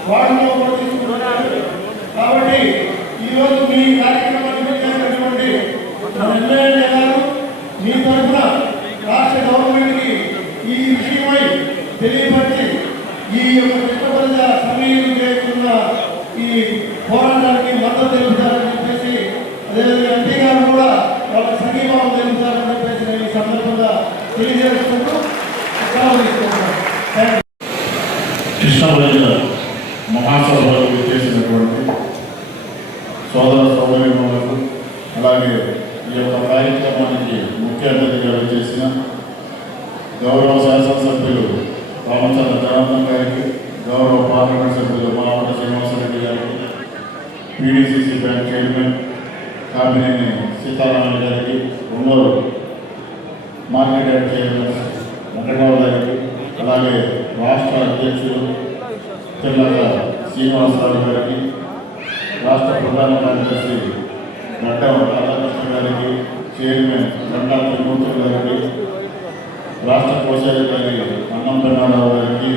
వాడులో కూడా తీసుకుంటున్నారు. కాబట్టి ఈరోజు మీ కార్యక్రమాన్ని చేసినటువంటి మన ఎమ్మెల్యే గారు మీ తరఫున రాష్ట్ర గవర్నమెంట్కి ఈ విషయమై తెలియపరిచి ఈ యొక్క కృష్ణపల్లి సమీక్ష చేస్తున్న ఈ పోరాటానికి మద్దతు తెలుపుతారని చెప్పేసి, అదేవిధంగా ఎంపీ గారు కూడా వాళ్ళ సంఘీభావం తెలుపుతారని చెప్పేసి నేను ఈ సందర్భంగా తెలియజేసుకుంటూ సెలవు తీసుకుంటున్నాను. కృష్ణపల్లి మహాసభలకు చేసినటువంటి సోదర సోదరీమణులకు, అలాగే ఈ యొక్క కార్యక్రమానికి ముఖ్య అతిథిగా చేసిన గౌరవ శాసనసభ్యులు రామచంద్ర జనార్దన్ గారికి, గౌరవ పార్లమెంట్ సభ్యులు మావట శ్రీనివాసరెడ్డి గారికి, PDCC bank chairman Kamineni Sitaramayya గారికి, Ongole market yard chairman Venkatarao గారికి, అలాగే రాష్ట్ర అధ్యక్షులు తెల్లగ శ్రీనివాసరావు గారికి, రాష్ట్ర ప్రధాన కార్యదర్శి గడ్డ రాధాకృష్ణ గారికి, చైర్మన్ గంటా త్రిమూర్తులు గారికి, రాష్ట్ర కోశాధికారి అన్నం పెన్నారావు గారికి,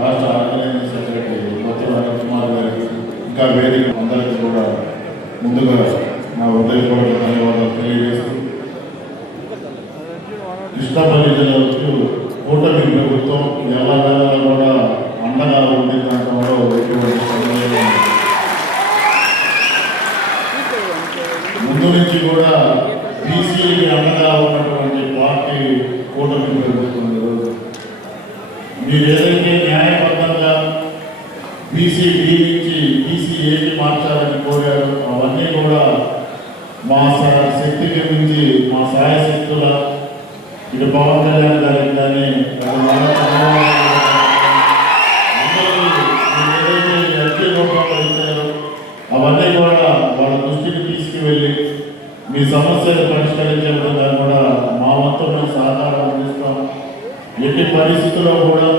రాష్ట్ర ఆర్గనైజింగ్ సెక్రటరీ కొత్తల కుమార్ గారికి, ఇంకా వేదిక అందరికీ కూడా ముందుగా నా హృదయపూర్వక ధన్యవాదాలు తెలియజేస్తూ, కృష్ణపల్లి జిల్లాకు కూటమి ప్రభుత్వం ఎలా కూడా అండగా ఉండిందనడంలో ఎటువంటి సందేహం లేదు. ముందు నుంచి కూడా బీసీకి అండగా ఉన్నటువంటి పార్టీ కూటమి ప్రభుత్వం. మీరు ఏదైతే న్యాయబద్ధంగా బీసీ డి నుంచి బీసీ ఏకి మార్చాలని కోరారో అవన్నీ కూడా మా శక్తికి మించి మా సాయశక్తుల ఇటు పవన్ కళ్యాణ్ గారికి కానీ ఏదైతే ఎస్టీ రూపంలో ఇచ్చారో అవన్నీ కూడా వాళ్ళ దృష్టికి తీసుకువెళ్ళి మీ సమస్యలు పరిష్కరించే విధంగా కూడా మా వంతు మేము సహకారం అందిస్తాం. ఎట్టి పరిస్థితుల్లో కూడా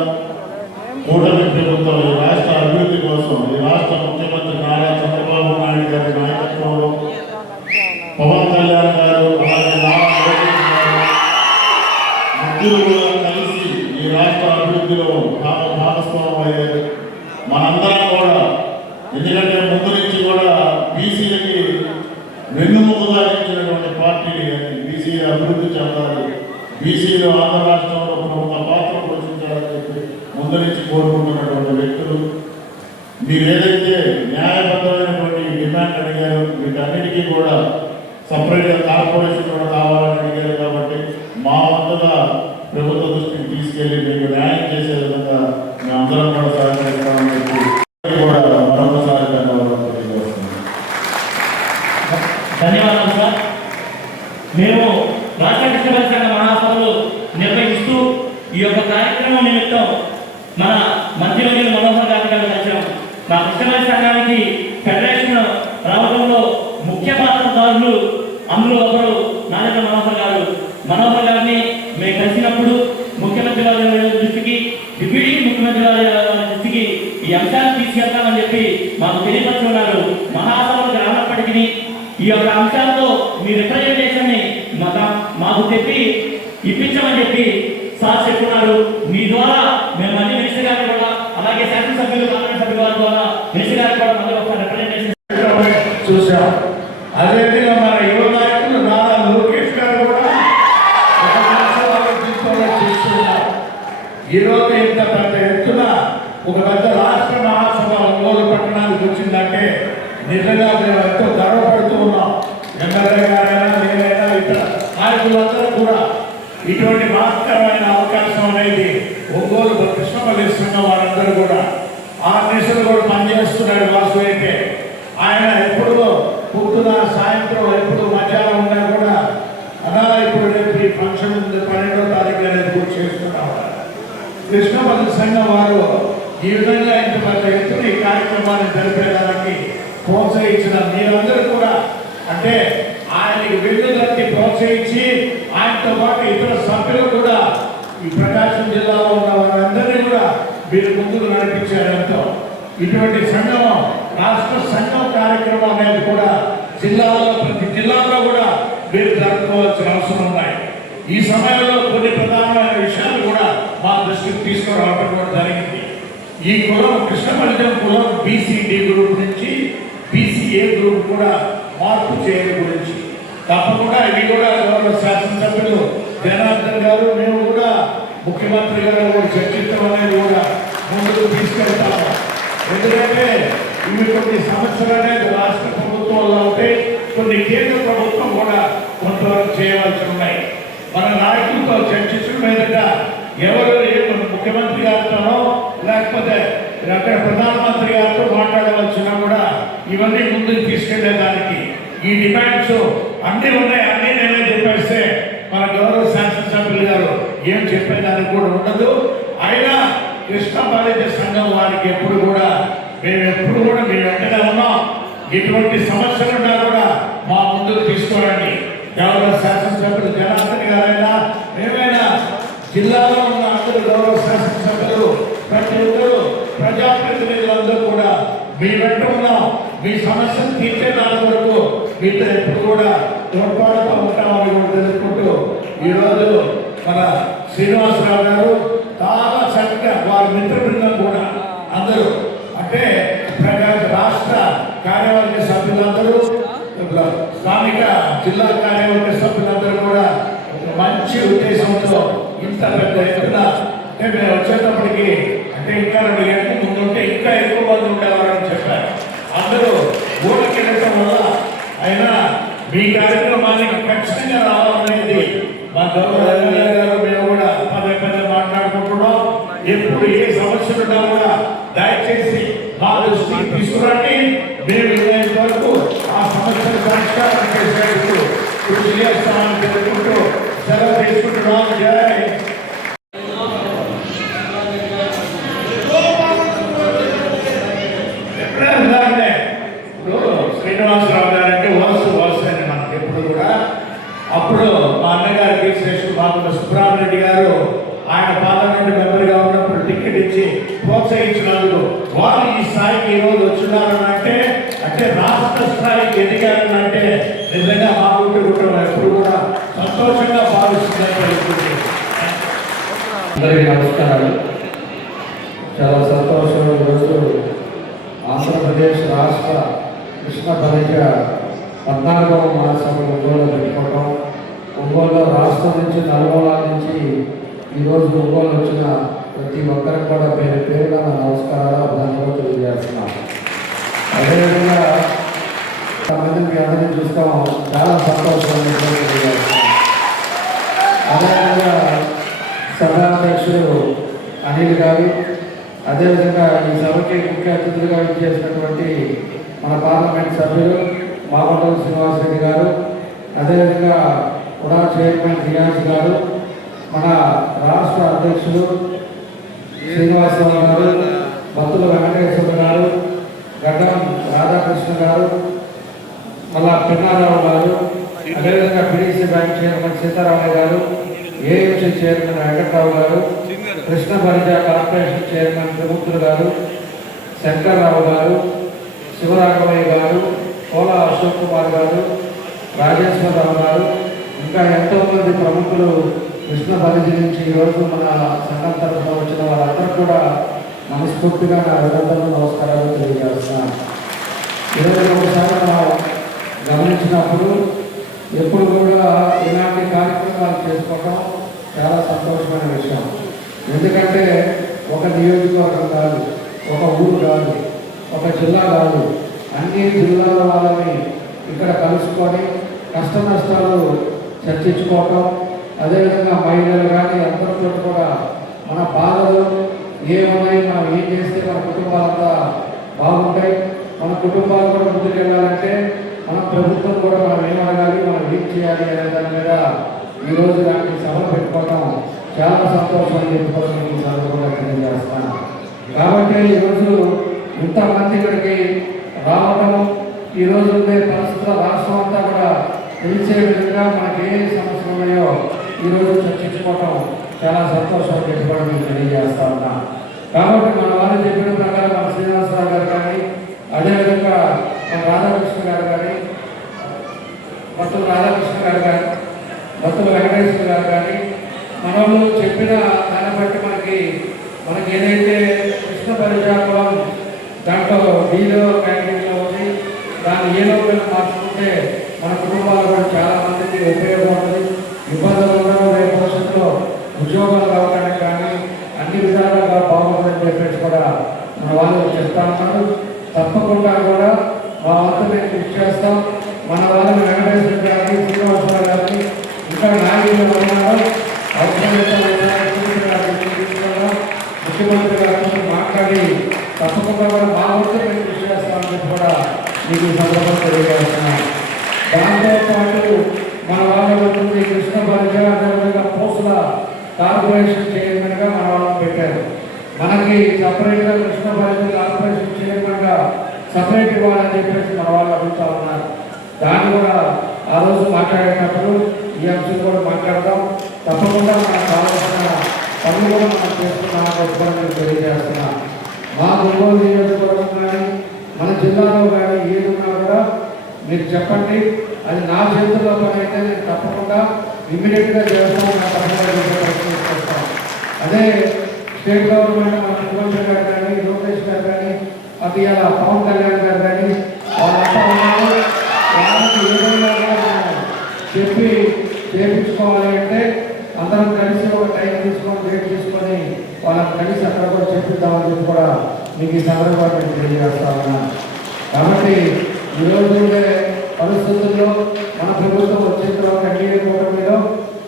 కూటమి ప్రభుత్వం ఈ రాష్ట్ర అభివృద్ధి కోసం, ఈ రాష్ట్ర ముఖ్యమంత్రి నారా చంద్రబాబు నాయుడు గారి నాయకత్వంలో పవన్ కళ్యాణ్ గారు అలాగే నారా లోకేష్ గారు ముగ్గురు కూడా కలిసి ఈ రాష్ట్ర అభివృద్ధిలో భాగస్వామ్యం అయ్యారు. మనందరం కూడా, ఎందుకంటే ముందు నుంచి కూడా బీసీలకి వెన్నుముకగా ఇచ్చినటువంటి పార్టీని, బీసీ అభివృద్ధి చెందాలి, బీసీలు ఆంధ్ర రాష్ట్రంలో ప్రముఖ పాత్ర పోషించాలని చెప్పి ముందు నుంచి కోరుకుంటున్నటువంటి వ్యక్తులు. మీరు ఏదైతే న్యాయబద్ధమైనటువంటి డిమాండ్ అడిగారో వీటన్నిటికీ కూడా సపరేట్గా కార్పొరేషన్ కూడా కావాలని అడిగారు. కాబట్టి మా వంతుగా ప్రభుత్వ దృష్టికి తీసుకెళ్లి మీకు న్యాయం చేసే విధంగా మేమందరం కూడా సహకరిస్తామని చెప్పి కూడా మరొకసారి ధన్యవాదాలు తెలియజేస్తున్నాం. ధన్యవాదాలు సార్. మేము రాష్ట్ర కృష్ణపల్లి సంఘ మహాసభలు నిర్వహిస్తూ ఈ యొక్క కార్యక్రమం నిమిత్తం మన మంత్రివర్యులు మనోహర్ గారి కలిసాం. నాకు కృష్ణరాజు సంఘానికి ఫెడరేషన్ రావడంలో ముఖ్య పాత్రదారులు అందులో ఒకరు నారాయణ మనోహర్ గారిని మేము కలిసినప్పుడు ముఖ్యమంత్రి గారి దృష్టికి డిప్యూటీ ముఖ్యమంత్రి గారి దృష్టికి ఈ అంశాన్ని తీసుకెళ్తామని చెప్పి మాకు తెలియపరుచున్నారు. మహాసభకు రానప్పటికీ ఈ యొక్క అంశాలతో మీ రిప్రజెంటేషన్ ని మాకు చెప్పి ఇప్పించమని చెప్పి సార్ చెప్తున్నారు. మీ ద్వారా మేము మళ్ళీ మినిస్టర్ గారిని కూడా అలాగే శాసనసభ్యులు పార్లమెంట్ సభ్యుల వారి ద్వారా మినిస్టర్ గారికి కూడా మళ్ళీ ఒక రిప్రజెంటేషన్ చూసాం. అదేవిధంగా మన యువ నాయకులు నారా లోకేష్ గారు కూడా చూస్తున్నారు. ఈరోజు ఇంత పెద్ద ఎత్తున ఒక పెద్ద రాష్ట్ర మహాసభ ఒంగోలు పట్టణానికి వచ్చిందంటే నిజంగా మేము ఎంతో గర్వపడుతూ ఉన్నాం. ఎమ్మెల్యే గారైనా నేనైనా ఇతర నాయకులందరూ కూడా ఇటువంటి మహత్తరమైన అవకాశం అనేది ఒంగోలు కృష్ణమల్లిస్తున్న వారందరూ కూడా ఆ దిశలో కూడా పనిచేస్తున్నాడు. వాసు అయితే ఆయన ఎప్పుడు పొద్దున సాయంత్రం ఎప్పుడు మధ్యాహ్నం ఉన్నా కూడా అలా ఇప్పుడు రేపు ఈ ఫంక్షన్ ఉంది 12వ తారీఖు అనేది కూడా చేస్తున్నాం. కృష్ణమల్లి సంఘం వారు ఈ విధంగా ఇంత పెద్ద ఎత్తున ఈ కార్యక్రమాన్ని జరిపేదానికి ప్రోత్సహించిన మీరందరూ కూడా అంటే ఆయనకి వెన్నుదట్టి ప్రోత్సహించి ఆయనతో పాటు ఇతర సభ్యులు కూడా ఈ ప్రకాశం జిల్లాలో ఉన్న వారందరినీ కూడా మీరు ముందుకు నడిపించారంతో ఇటువంటి సంఘం రాష్ట్ర సంఘం కార్యక్రమం అనేది కూడా జిల్లాలో ప్రతి జిల్లాలో కూడా మీరు జరుపుకోవాల్సిన అవసరం ఉన్నాయి. ఈ సమయంలో కొన్ని ప్రధానమైన విషయాలు కూడా మా దృష్టికి తీసుకురావడం కూడా జరిగింది. ఈ కులం కృష్ణమల్లిజం కులం బీసీడీ గ్రూప్ నుంచి బీసీఏ గ్రూప్ కూడా మార్పు చేయడం గురించి తప్పకుండా ఇవి కూడా గౌరవ శాసనసభ్యులు జనార్దన్ గారు మేము కూడా ముఖ్యమంత్రి గారు కూడా చర్చించడం అనేది కూడా ముందుకు తీసుకెళ్తాము. ఎందుకంటే ఇవి కొన్ని సమస్యలు అనేది రాష్ట్ర ప్రభుత్వంలో ఉంటే కొన్ని కేంద్ర ప్రభుత్వం కూడా కొంతవరకు చేయవలసి ఉన్నాయి. మన నాయకులతో చర్చించడం మీదట ఎవరు ముఖ్యమంత్రి గారితోనో లేకపోతే అక్కడ ప్రధానమంత్రి గారితో మాట్లాడవలసినా కూడా ఇవన్నీ ముందుకు తీసుకెళ్లేదానికి ఈ డిమాండ్స్ అన్నీ ఉన్నాయి. అన్నీ నేనే చెప్పేస్తే మన గౌరవ శాసనసభ్యులు గారు ఏం చెప్పేదానికి కూడా ఉండదు. అయినా కృష్ణమల్లి సంఘం వారికి ఎప్పుడు కూడా మేము మీ వెంటనే ఉన్నాం. ఎటువంటి సమస్యలు ఉన్నా కూడా మా ముందుకు తీసుకోరండి. గౌరవ శాసనసభ్యులు జనార్దన్ గారైనా మేమైనా జిల్లాలో ఉన్న అందరూ గౌరవ శాసనసభ్యులు ప్రతి ఒక్కరు ప్రజాప్రతినిధులందరూ కూడా మీ వెంట ఉన్నాం. మీ సమస్యను తీర్చే దాని వరకు మీతో ఎప్పుడు కూడా తోడ్పాటుగా ఉంటామని కూడా తెలుసుకుంటూ ఈరోజు మన శ్రీనివాసరావు గారు చాలా చక్కగా వారి మిత్ర బృందం కూడా అందరూ అంటే రాష్ట్ర కార్యవర్గ సభ్యులందరూ స్థానిక జిల్లా కార్యవర్గ సభ్యులందరూ కూడా మంచి ఉద్దేశంతో ఇంత పెద్ద ఎత్తున అంటే మేము వచ్చేటప్పటికి అంటే ఇంకా 2 గంటల ముందు ఉంటే ఇంకా ఎక్కువ మంది ఉండేవారని చెప్పారు. అందరూ ఊళ్ళకి వెళ్ళడం వల్ల అయినా మీ కార్యక్రమానికి ఖచ్చితంగా రావాలనేది మా గౌరవ ఎమ్మెల్యే గారు మేము కూడా పదే మాట్లాడుకుంటున్నాం. ఎప్పుడు ఏ సమస్యలు ఉన్నా కూడా దయచేసి మా దృష్టికి తీసుకురండి. మేము వీలైనంత వరకు ఆ సమస్యను పరిష్కారం చేసేందుకు కృషి చేస్తామని తెలుసుకుంటూ సెలవు తీసుకుంటున్నాం. జై శ్రీనివాసరావు గారంటే వాసు అని మనకి ఎప్పుడు కూడా అప్పుడు మా అన్నగారికి శ్రేష్ఠ బాబు సుబ్రహ్మణ్య గారు ఆయన పార్లమెంట్ మెంబర్గా ఉన్నప్పుడు టికెట్ ఇచ్చి ప్రోత్సహించినందుకు వారు ఈ స్థాయికి ఈరోజు వచ్చినారనంటే అంటే రాష్ట్ర స్థాయికి ఎదిగారనంటే నిజంగా మా కుటుంబం ఎప్పుడు కూడా సంతోషంగా భావిస్తుందని. అందరికీ నమస్కారాలు. చాలా సంతోషం. ఈరోజు ఆంధ్రప్రదేశ్ రాష్ట్ర కృష్ణమల్లి 14వ మహాసభ ఒంగోలు పెట్టుకోవడం, ఒంగోలులో రాష్ట్రం నుంచి నలుమూలల నుంచి ఈరోజు ఒంగోలు వచ్చిన ప్రతి ఒక్కరికి కూడా పేరుగా నమస్కారాలు అభినందనలు తెలియజేస్తున్నాం. అదేవిధంగా మంది మీ అందరినీ చూస్తాం, చాలా సంతోషం తెలియజేస్తున్నాం. అదేవిధంగా సభాధ్యక్షుడు అనిల్ గారు, అదేవిధంగా ఈ సభకి ముఖ్య అతిథులుగా చేసినటువంటి మన పార్లమెంట్ సభ్యులు మాగుంట శ్రీనివాసరెడ్డి గారు, అదేవిధంగా కూడా చైర్మన్ రియాజ్ గారు, మన రాష్ట్ర అధ్యక్షులు శ్రీనివాసరావు గారు, భక్తుల వెంకటేశ్వర గారు, గారు, మళ్ళా పిన్నారావు గారు, అదేవిధంగా పిడిసి బ్యాంక్ చైర్మన్ సీతారామయ్య గారు, ఏఎంసీ చైర్మన్ వెంకట్రావు గారు, కృష్ణ బలిజ కార్పొరేషన్ చైర్మన్ త్రిమూర్తులు గారు, శంకర్రావు గారు, శివరాఘవయ్య గారు, కోలా అశోక్ కుమార్ గారు, రాజేశ్వరరావు గారు, ఇంకా ఎంతోమంది ప్రముఖులు కృష్ణ బలిజ నుంచి ఈరోజు మన సంఘం తరఫున వచ్చిన వాళ్ళందరూ కూడా మనస్ఫూర్తిగా నా అభినందనలు, నమస్కారాలు తెలియజేస్తున్నాను. ఈరోజు ఒకసారి మనం గమనించినప్పుడు ఎప్పుడు కూడా ఇలాంటి కార్యక్రమాలు చేసుకోవడం చాలా సంతోషమైన విషయం. ఎందుకంటే ఒక నియోజకవర్గం కాదు, ఒక ఊరు కాదు, ఒక జిల్లా కాదు, అన్ని జిల్లాల వాళ్ళని ఇక్కడ కలుసుకొని కష్ట నష్టాలు చర్చించుకోవటం, అదేవిధంగా మహిళలు కానీ అందరితో కూడా మన బాధలు ఏమున్నాయి, మనం ఏం చేస్తే మన కుటుంబాలంతా బాగుంటాయి, మన కుటుంబాలు కూడా ముందుకెళ్ళాలంటే మన ప్రభుత్వం కూడా మనం ఏమడగాలి, మనం ఏం చేయాలి అనే దాని మీద ఈరోజు ఇలాంటి సభలు పెట్టుకోవడం చాలా సంతోషం అని చెప్పుకోవడం ఈ సందర్భంగా తెలియజేస్తాను. కాబట్టి ఈరోజు ఇంతమంది ఇక్కడికి రావడం, ఈరోజు ఉండే పరిస్థితుల రాష్ట్రం అంతా కూడా తెలిసే విధంగా మనకి ఏ సమస్యలు ఉన్నాయో ఈరోజు చర్చించుకోవటం చాలా సంతోషం అని చెప్పుకోవడం మీకు తెలియజేస్తా ఉన్నా. కాబట్టి మన వాళ్ళు చెప్పిన ప్రకారం మన శ్రీనివాసరావు గారు కానీ, అదేవిధంగా మన రాధాకృష్ణ గారు కానీ, బత్తుల రాధాకృష్ణ గారు కానీ, బత్తుల వెంకటేశ్వర గారు కానీ, మన వాళ్ళు చెప్పిన దాన్ని బట్టి మనకి ఏదైతే కృష్ణ పరిచారం దాంట్లో డీలో క్యాంటీన్లో ఉంది, దాన్ని ఏ లోపల మార్చుకుంటే మన కుటుంబాలు కూడా చాలా మందికి ఉపయోగం ఉంటుంది. ఇబ్బందులు ఉండడం, రేపు భవిష్యత్తులో ఉద్యోగాలు రావడానికి కానీ అన్ని విధాలుగా బాగుంటుందని చెప్పేసి కూడా మన వాళ్ళు చెప్తా ఉన్నారు. తప్పకుండా కూడా మా వంతు మేము కృషి చేస్తాం. మన వాళ్ళని వెంకటేశ్వర గారిని, శ్రీనివాసరావు గారిని, ఇంకా నాయకులు ఉన్నారు, ముఖ్యమంత్రి గారితో మాట్లాడి తప్పకుండా కూడా మా వంతు మేము కృషి చేస్తామని చెప్పి కూడా మీకు ఈ సందర్భంగా తెలియజేస్తున్నాను. దాంతోపాటు మన వాళ్ళు ఉంటుంది కృష్ణ బలిజ, అదేవిధంగా పోస్టుల కార్పొరేషన్ చైర్మన్గా మన వాళ్ళని పెట్టారు. మనకి సపరేట్గా కృష్ణ బలిజ కార్పొరేషన్ చైర్మన్గా సపరేట్ ఇవ్వాలని చెప్పేసి మన వాళ్ళు అడుగుతా ఉన్నారు. దాన్ని కూడా ఆ రోజు మాట్లాడేటప్పుడు ఈ అంశం కూడా మాట్లాడదాం. తప్పకుండా మనకు కావాల్సిన పనులు కూడా మనం చేసుకున్నామని తెలియజేస్తున్నాం. మా ఒంగోలు నియోజకవర్గం కానీ మన జిల్లాలో కానీ ఏదున్నా కూడా మీరు చెప్పండి, అది నా చేతుల్లో పని అయితే నేను తప్పకుండా ఇమ్మీడియట్గా చేస్తాను, నా తప్పకుండా. అదే స్టేట్ గవర్నమెంట్ మన ముఖ్యమంత్రి గారు కానీ, లోకేష్ గారు కానీ, అది అలా పవన్ కళ్యాణ్ గారు కానీ వాళ్ళంతా ఉన్నారు. వాళ్ళకి ఏదైనా చెప్పి చేయించుకోవాలి అంటే అందరం కలిసి ఒక టైం తీసుకొని, డేట్ తీసుకొని వాళ్ళని కలిసి అక్కడ కూడా చెప్పిద్దామని చెప్పి కూడా మీకు ఈ సందర్భంగా నేను తెలియజేస్తా ఉన్నాను. కాబట్టి ఈరోజు ఉండే పరిస్థితుల్లో మన ప్రభుత్వం వచ్చిన తర్వాత ఎన్డీఏ కూటమిలో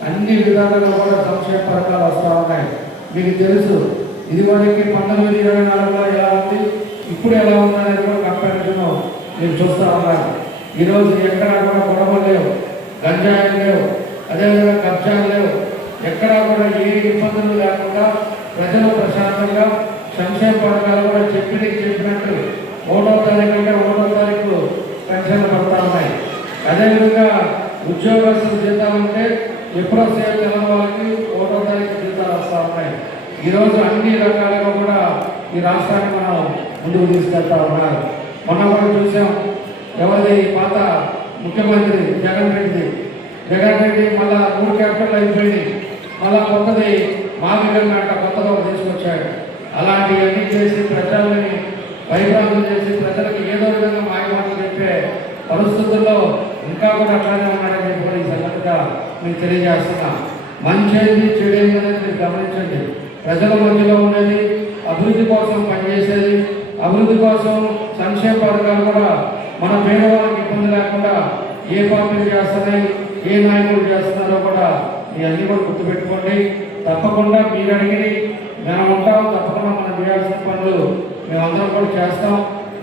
అన్ని విధాలుగా కూడా సంక్షేమ పథకాలు వస్తూ ఉన్నాయి. మీకు తెలుసు, ఇదివరకు 1924లో ఎలా ఉంది, ఇప్పుడు ఎలా ఉందనేది కూడా కంపారిజన్ మీరు చూస్తూ ఉన్నారు. ఈరోజు ఎక్కడా కూడా గొడవలు లేవు, గంజాయిలు లేవు, అదేవిధంగా కబ్జాలు లేవు, ఎక్కడా కూడా ఏ ఇబ్బందులు లేకుండా ప్రజలు ప్రశాంతంగా సంక్షేమ పథకాలు కూడా చెప్పినట్టు 1వ తారీఖు అంటే 1వ తారీఖు పెన్షన్లు పడతా ఉన్నాయి. అదేవిధంగా ఉద్యోగస్తులు జీతాలు ఉంటే ఎప్పుడో సేవ తెలవని వాళ్ళకి 1వ తారీఖు జీతాలు వస్తూ ఉన్నాయి. ఈరోజు అన్ని రకాలుగా కూడా ఈ రాష్ట్రాన్ని మనం ముందుకు తీసుకెళ్తా ఉన్నారు. మొన్న కూడా చూసాం, ఎవరిది పాత ముఖ్యమంత్రి జగన్ రెడ్డి మళ్ళా 3 క్యాపిటల్ అయిపోయింది, మళ్ళా కొత్తది మామిగంట కొత్తగా తీసుకొచ్చాడు. అలాంటివన్నీ చేసి ప్రజల్ని భయభ్రాంతులు చేసి ప్రజలకు ఏదో విధంగా మాయమాటలు చెప్పే పరిస్థితుల్లో ఇంకా కూడా అట్లానే ఉన్నాడని చెప్పి ఈ సంగతిగా మీకు తెలియజేస్తున్నా. మంచి ఏది చెడు ఏది అనేది మీరు గమనించండి. ప్రజల మధ్యలో ఉండేది, అభివృద్ధి కోసం పనిచేసేది, అభివృద్ధి కోసం సంక్షేమ పథకాలు కూడా మన పేదవాళ్ళకి ఇబ్బంది లేకుండా ఏ పార్టీలు చేస్తున్నాయి, ఏ నాయకులు చేస్తున్నారో కూడా ఇవన్నీ కూడా గుర్తుపెట్టుకోండి. తప్పకుండా మీరు అడిగి మేము ఉంటాం, తప్పకుండా మనం చేయాల్సిన పనులు మేమందరం కూడా చేస్తాం.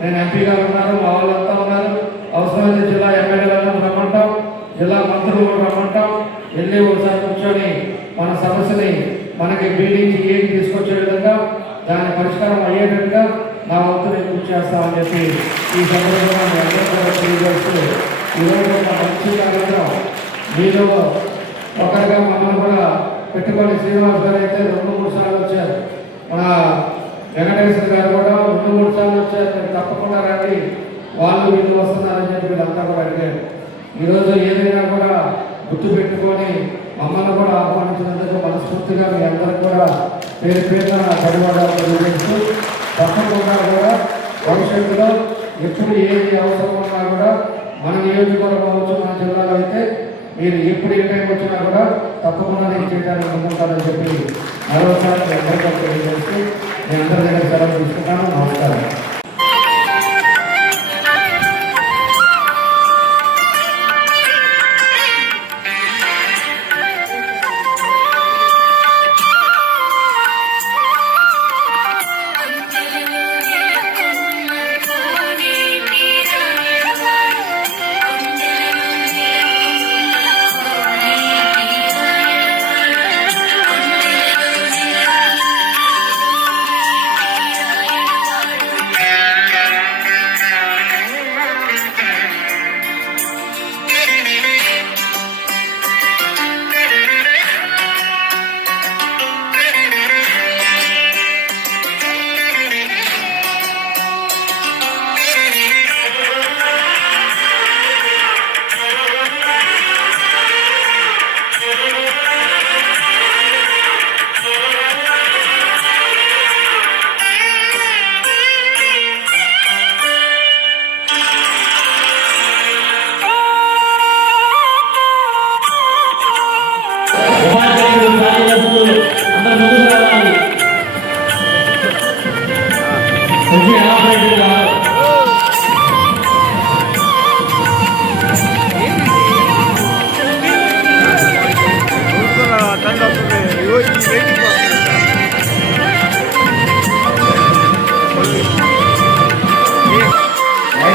నేను ఎంపీ గారు ఉన్నారు, మా వాళ్ళంతా ఉన్నారు, అవసరమైతే జిల్లా ఎమ్మెల్యేలను రమ్మంటాం, జిల్లా మంత్రులు కూడా రమ్మంటాం. వెళ్ళి ఒకసారి కూర్చొని మన సమస్యని మనకి మీటింగ్కి ఏం తీసుకొచ్చే విధంగా దాని పరిష్కారం అయ్యేటట్టుగా నా వంతు నేను కృషి చేస్తామని చెప్పి ఈ సందర్భంగా మీ అందరూ కూడా తెలియజేస్తూ ఈరోజు ఒక మంచి కార్యక్రమం మీలో ఒకరిగా మమ్మల్ని కూడా పెట్టుకొని శ్రీనివాస్ గారు అయితే 2-3 సార్లు వచ్చారు, మన వెంకటేశ్వర గారు కూడా 2-3 సార్లు వచ్చారు. మీరు తప్పకుండా రండి, వాళ్ళు వీళ్ళు వస్తున్నారని చెప్పి వీళ్ళంతా కూడా అడిగారు. ఈరోజు ఏదైనా కూడా గుర్తు పెట్టుకొని మమ్మల్ని కూడా ఆహ్వానించినందుకు మనస్ఫూర్తిగా మీ అందరికీ కూడా పేరు పేరున ధన్యవాదాలు తెలియజేస్తూ తప్పకుండా కూడా భవిష్యత్తులో ఎప్పుడు ఏది అవసరం ఉన్నా కూడా మన నియోజకవర్గం అవ్వచ్చు, మన జిల్లాలో అయితే మీరు ఎప్పుడు ఏ టైం వచ్చినా కూడా తప్పకుండా నేను చేయడానికి ముందుంటానని చెప్పి మరోసారి మీ అందరికీ తెలియజేస్తూ మీ అందరి దగ్గర సెలవు తీసుకుంటాను. నమస్కారం.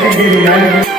Thank you.